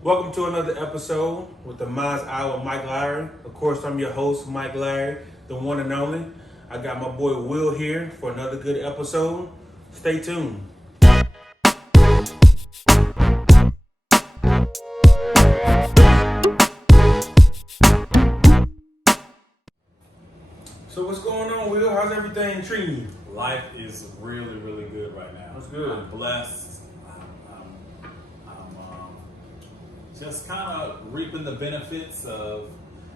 Welcome to another episode with the Mind's Eye with Mike Laury. Of course, I'm your host, Mike Laury, the one and only. I got my boy Will here for another good episode. Stay tuned. So what's going on, Will? How's everything treating you? Life is really good right now. That's good. I'm blessed. I'm just kind of reaping the benefits of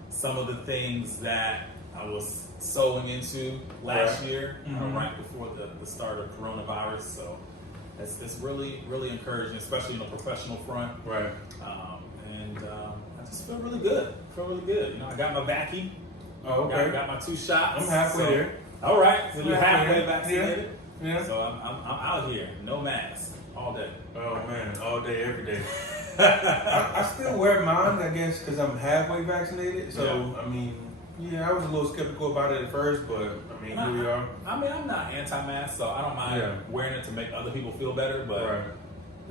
some of the things that I was sowing into last year, right before the start of coronavirus. So it's really encouraging, especially in the professional front. Right. I just feel really good. You know, I got my vaccine. Oh, okay. Got my 2 shots. I'm halfway there. All right, so you're halfway there. vaccinated. Yeah. So I'm out here, no mask, all day. Oh man, all day, every day. I still wear mine, I guess, because I'm halfway vaccinated. So I mean, yeah, I was a little skeptical about it at first, but I mean, here we are. I mean, I'm not anti-mask, so I don't mind wearing it to make other people feel better. But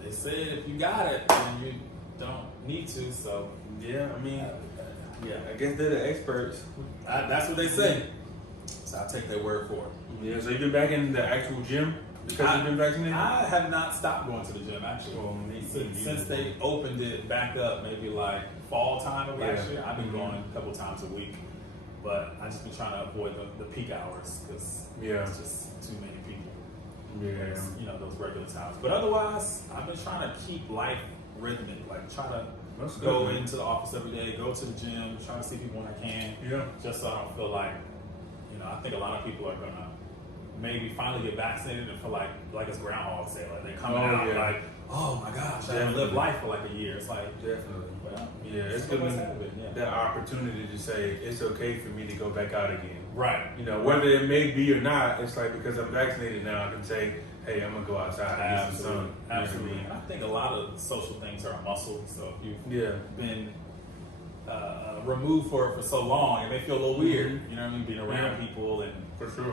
they said if you got it, then you don't need to. So yeah, I mean, I guess they're the experts. That's what they say. So I take their word for it. Yeah, so you've been back in the actual gym because you've been vaccinated? I have not stopped going to the gym, actually. Since they opened it back up, maybe like fall time of last year, I've been going a couple times a week. But I just been trying to avoid the peak hours because it's just too many people. Yeah. You know, those regular times. But otherwise, I've been trying to keep life rhythmic, like try to go into the office every day, go to the gym, try to see people when I can. Yeah. Just so I don't feel like, you know, I think a lot of people are gonna maybe finally get vaccinated and feel like it's Groundhog Day. Like they come out like, oh my gosh, I haven't lived life for like a year. It's like definitely. Well, it's gonna be that opportunity to say it's okay for me to go back out again. Right. You know, whether it may be or not, it's like because I'm vaccinated now, I can say, hey, I'm gonna go outside and get some sun. Absolutely. And I think a lot of social things are a muscle. So if you've been removed for so long, it may feel a little weird. You know what I mean? Being around people and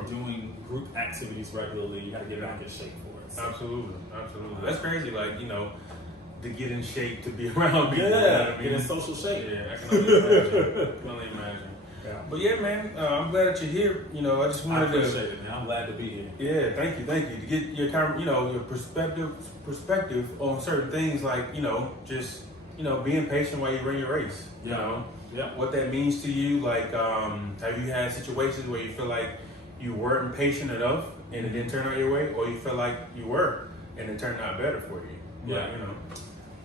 doing group activities regularly, you got to get back in shape for it. So. Absolutely. That's crazy. Like, you know, to get in shape to be around people. Get in social shape. Yeah, I can only imagine. Yeah. But yeah, man, I'm glad that you're here. You know, I just wanted to appreciate it, man. I'm glad to be here. Yeah, thank you. To get your your perspective on certain things, like just being patient while you run your race. You know, what that means to you. Like, have you had situations where you feel like you weren't patient enough and it didn't turn out your way, or you feel like you were and it turned out better for you? Yeah,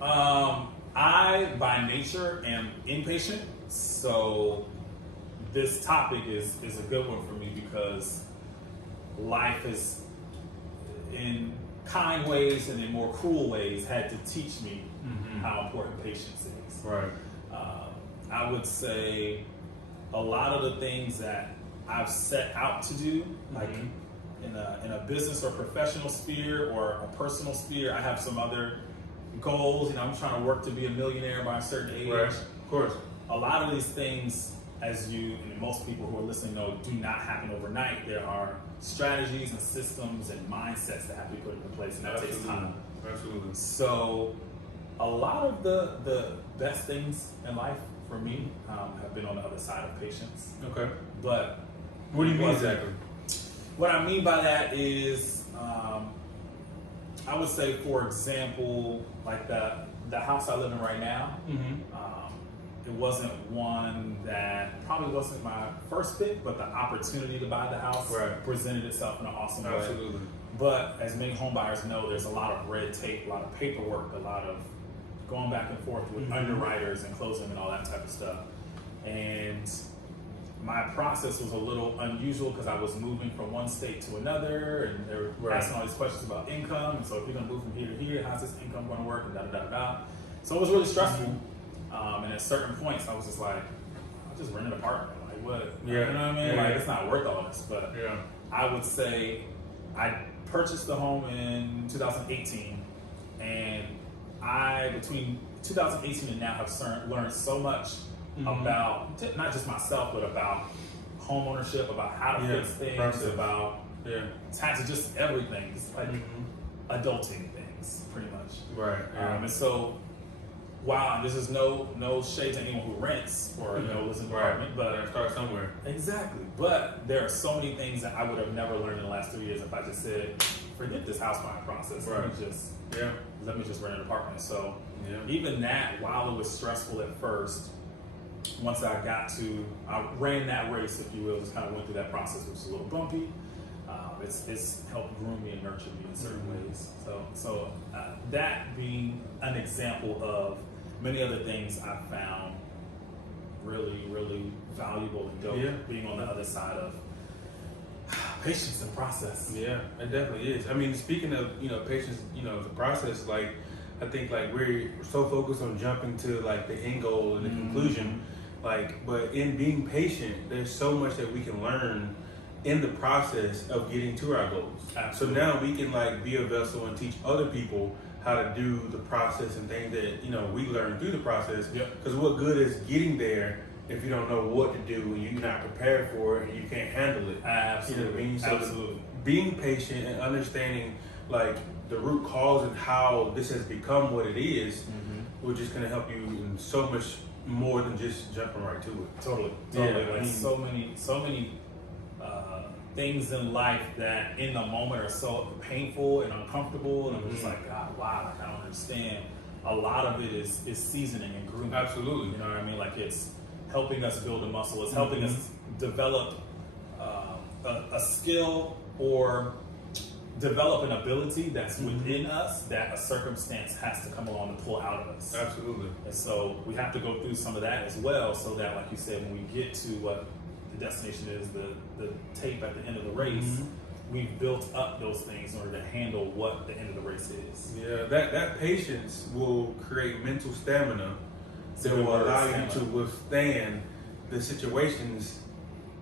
I by nature am impatient, so this topic is a good one for me because life is, in kind ways and in more cruel ways, had to teach me how important patience is. Right. I would say a lot of the things that I've set out to do, like in a business or professional sphere or a personal sphere, I have some other goals. You know, I'm trying to work to be a millionaire by a certain age. Right. Of course. A lot of these things, as you and most people who are listening know, do not happen overnight. There are strategies and systems and mindsets that have to be put into place, and that takes time. Absolutely. So a lot of the best things in life for me have been on the other side of patience. Okay. But what do you mean exactly? What I mean by that is, I would say, for example, like the house I live in right now, it wasn't one that probably wasn't my first pick, but the opportunity to buy the house presented itself in an awesome way. Absolutely. But as many home buyers know, there's a lot of red tape, a lot of paperwork, a lot of going back and forth with underwriters and closing and all that type of stuff. And my process was a little unusual because I was moving from one state to another, and they were asking all these questions about income. And so if you're going to move from here to here, how's this income going to work? And da. So it was really stressful. And at certain points, I was just like, I'll just rent an apartment. Like, what? You know what I mean? Like, it's not worth all this. But I would say I purchased the home in 2018, and between 2018 and now, have learned so much about not just myself, but about home ownership, about how to fix things, about taxes, just everything. It's like adulting things, pretty much. Right. And so wow, this is no shade to anyone who rents or lives in an apartment, but start somewhere. Exactly. But there are so many things that I would have never learned in the last 3 years if I just said, forget this house buying process. Right. Let me just rent an apartment. So even that, while it was stressful at first, once I ran that race, if you will, just kind of went through that process, which was a little bumpy. It's helped groom me and nurture me in certain ways. So that being an example of many other things I found really, really valuable and dope. Being on the other side of patience and process. Yeah, it definitely is. I mean, speaking of patience, the process. Like, I think like we're so focused on jumping to like the end goal and the conclusion. Like, but in being patient, there's so much that we can learn in the process of getting to our goals. Absolutely. So now we can like be a vessel and teach other people how to do the process and things that we learn through the process. Because what good is getting there if you don't know what to do and you're not prepared for it and you can't handle it? Absolutely. You know what I mean? So Absolutely. Being patient and understanding like the root cause and how this has become what it is, we're just gonna help you in so much more than just jumping right to it. Totally. Yeah, Like so many things in life that in the moment are so painful and uncomfortable, and I'm just like, God, wow, like, I don't understand. A lot of it is seasoning and grooming. Absolutely. You know what I mean? Like, it's helping us build a muscle. It's helping us develop a skill or develop an ability that's within us that a circumstance has to come along to pull out of us. Absolutely. And so we have to go through some of that as well, so that, like you said, when we get to what the destination is, the tape at the end of the race, we've built up those things in order to handle what the end of the race is. Yeah, that patience will create mental stamina that will allow you to withstand the situations.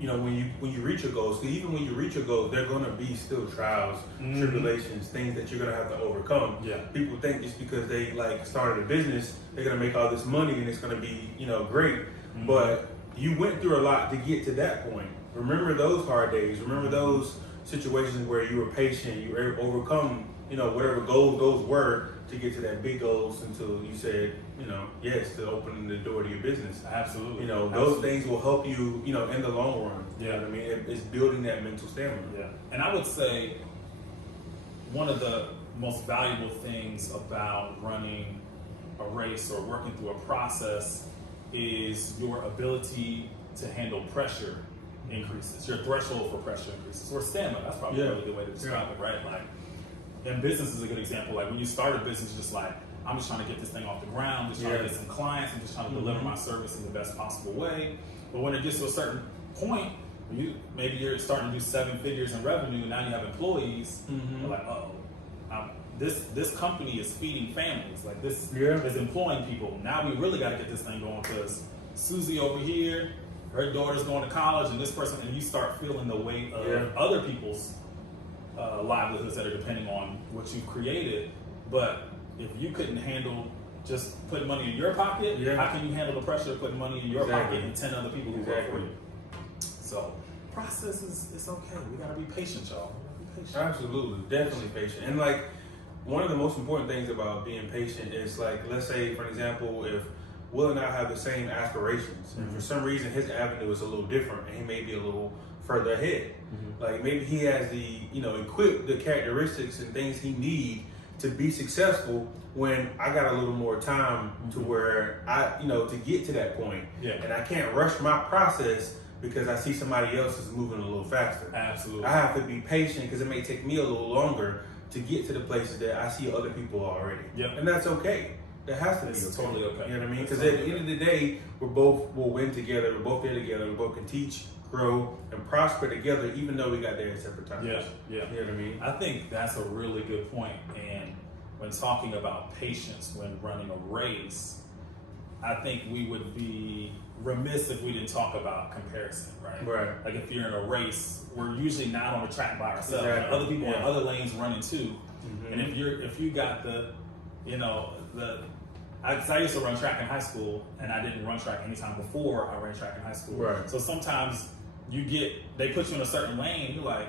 When you reach your goals. So even when you reach your goals, there are going to be still trials, tribulations, things that you're going to have to overcome. Yeah. People think just because they like started a business, they're going to make all this money and it's going to be great. But you went through a lot to get to that point. Remember those hard days. Remember those situations where you were patient. You were able to overcome whatever goals those were to get to that big goals until you said yes to opening the door to your business. Absolutely. Those things will help you in the long run. Yeah. You know what I mean? It's building that mental stamina. Yeah. And I would say one of the most valuable things about running a race or working through a process is your ability to handle pressure increases. Your threshold for pressure increases, or stamina. That's probably a really good way to describe it, right? Like, and business is a good example. Like, when you start a business, just like, I'm just trying to get this thing off the ground, just trying to get some clients, and just trying to deliver my service in the best possible way. But when it gets to a certain point, maybe you're starting to do 7 figures in revenue, and now you have employees. You're like, this company is feeding families. Like, this is employing people. Now we really got to get this thing going, because Susie over here, her daughter's going to college, and this person, and you start feeling the weight of other people's livelihoods that are depending on what you've created. But if you couldn't handle just putting money in your pocket, how can you handle the pressure of putting money in your pocket and 10 other people who work for you? So process is okay. We gotta be patient, y'all. Be patient. Absolutely, definitely patient. And like, one of the most important things about being patient is, like, let's say for example, if Will and I have the same aspirations, and for some reason his avenue is a little different, and he may be a little further ahead. Like, maybe he has the equipped the characteristics and things he need to be successful, when I got a little more time to where I to get to that point. And I can't rush my process because I see somebody else is moving a little faster. Absolutely. I have to be patient because it may take me a little longer to get to the places that I see other people already. And that's okay. That has to be okay. Totally okay. You know what I mean? Because at the end of the day, we'll win together. We're both there together. We both can teach, grow, and prosper together, even though we got there at separate times. You know what I mean? I think that's a really good point. And when talking about patience when running a race, I think we would be remiss if we didn't talk about comparison, right? Like, if you're in a race, we're usually not on the track by ourselves. Exactly. Other people in other lanes running too. And if you got I used to run track in high school, and I didn't run track anytime before I ran track in high school. So sometimes they put you in a certain lane, you're like,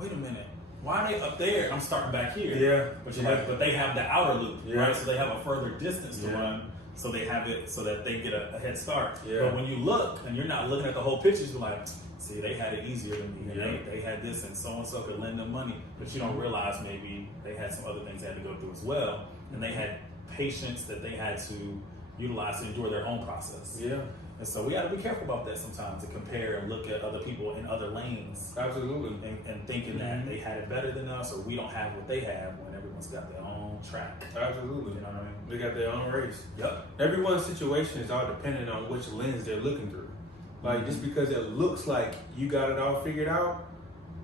wait a minute, why are they up there? I'm starting back here. But you're like, but they have the outer loop, right? So they have a further distance to run. so they have it so that they get a head start. Yeah. But when you look and you're not looking at the whole picture, you're like, see, they had it easier than me. Yeah. And they had this, and so could lend them money. But you don't realize maybe they had some other things they had to go through as well, and they had patience that they had to utilize to endure their own process. Yeah. And so we got to be careful about that sometimes, to compare and look at other people in other lanes. Absolutely. And thinking that they had it better than us, or we don't have what they have, when everyone's got their own track. Absolutely. You know what I mean? They got their own race. Yep. Everyone's situation is all dependent on which lens they're looking through. Like, just because it looks like you got it all figured out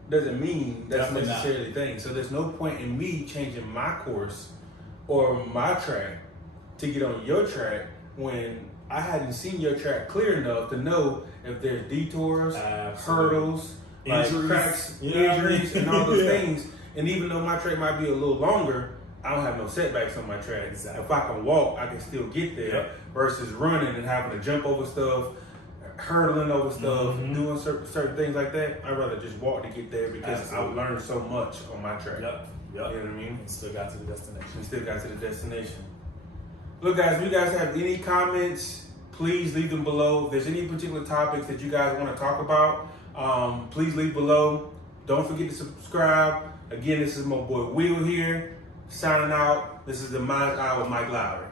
doesn't mean that's Definitely necessarily the thing. So there's no point in me changing my course or my track to get on your track when I hadn't seen your track clear enough to know if there's detours, hurdles, injuries, like cracks, yeah, injuries, and all those things. And even though my track might be a little longer, I don't have no setbacks on my track. Exactly. If I can walk, I can still get there versus running and having to jump over stuff, hurdling over stuff, doing certain things like that. I'd rather just walk to get there because I've learned so much on my track. Yep. You know what I mean? And still got to the destination. And still got to the destination. Look, guys, if you guys have any comments, please leave them below. If there's any particular topics that you guys want to talk about, please leave below. Don't forget to subscribe. Again, this is my boy Will here, signing out. This is the Mind's Eye with Mike Laury.